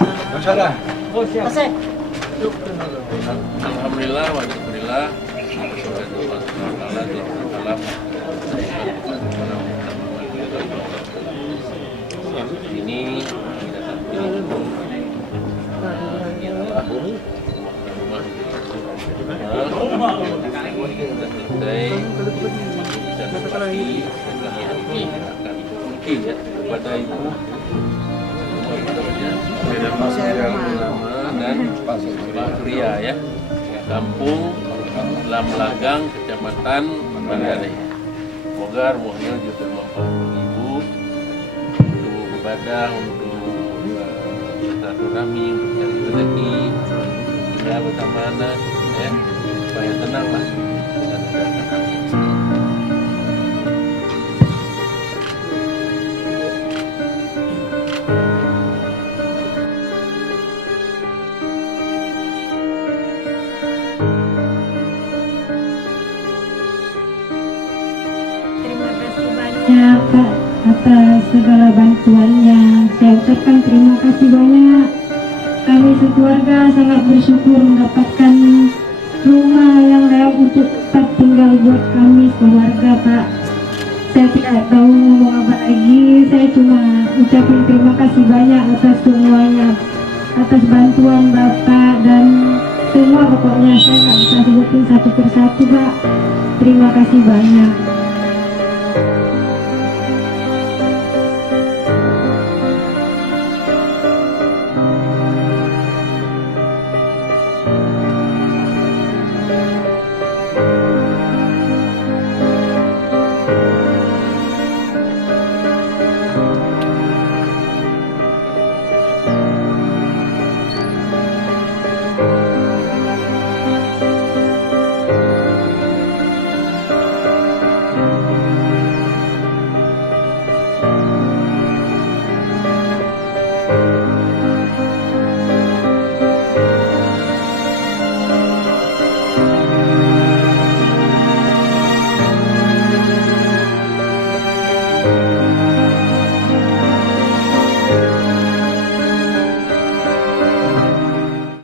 Masalah. Oh, siap. Alhamdulillah, walhamdulillah. Ini kita kepada ibu dan Pak Surya ya, kampung Lamlagang, kecamatan Bandareh. Semoga rohnya juga bermanfaat ibu untuk ibadah, untuk silaturahmi, untuk cari rezeki, tinggal bersama anak, ya, supaya tenang lah dengan adanya kampung. Pak atas segala bantuannya. Saya ucapkan terima kasih banyak. Kami sekeluarga sangat bersyukur mendapatkan rumah yang layak untuk tempat tinggal buat kami sekeluarga, Pak. Saya tidak tahu ngomong apa lagi. Saya cuma ucapin terima kasih banyak atas semuanya, atas bantuan Bapak dan semua. Pokoknya saya nggak bisa sebutin satu persatu, Pak. Terima kasih banyak.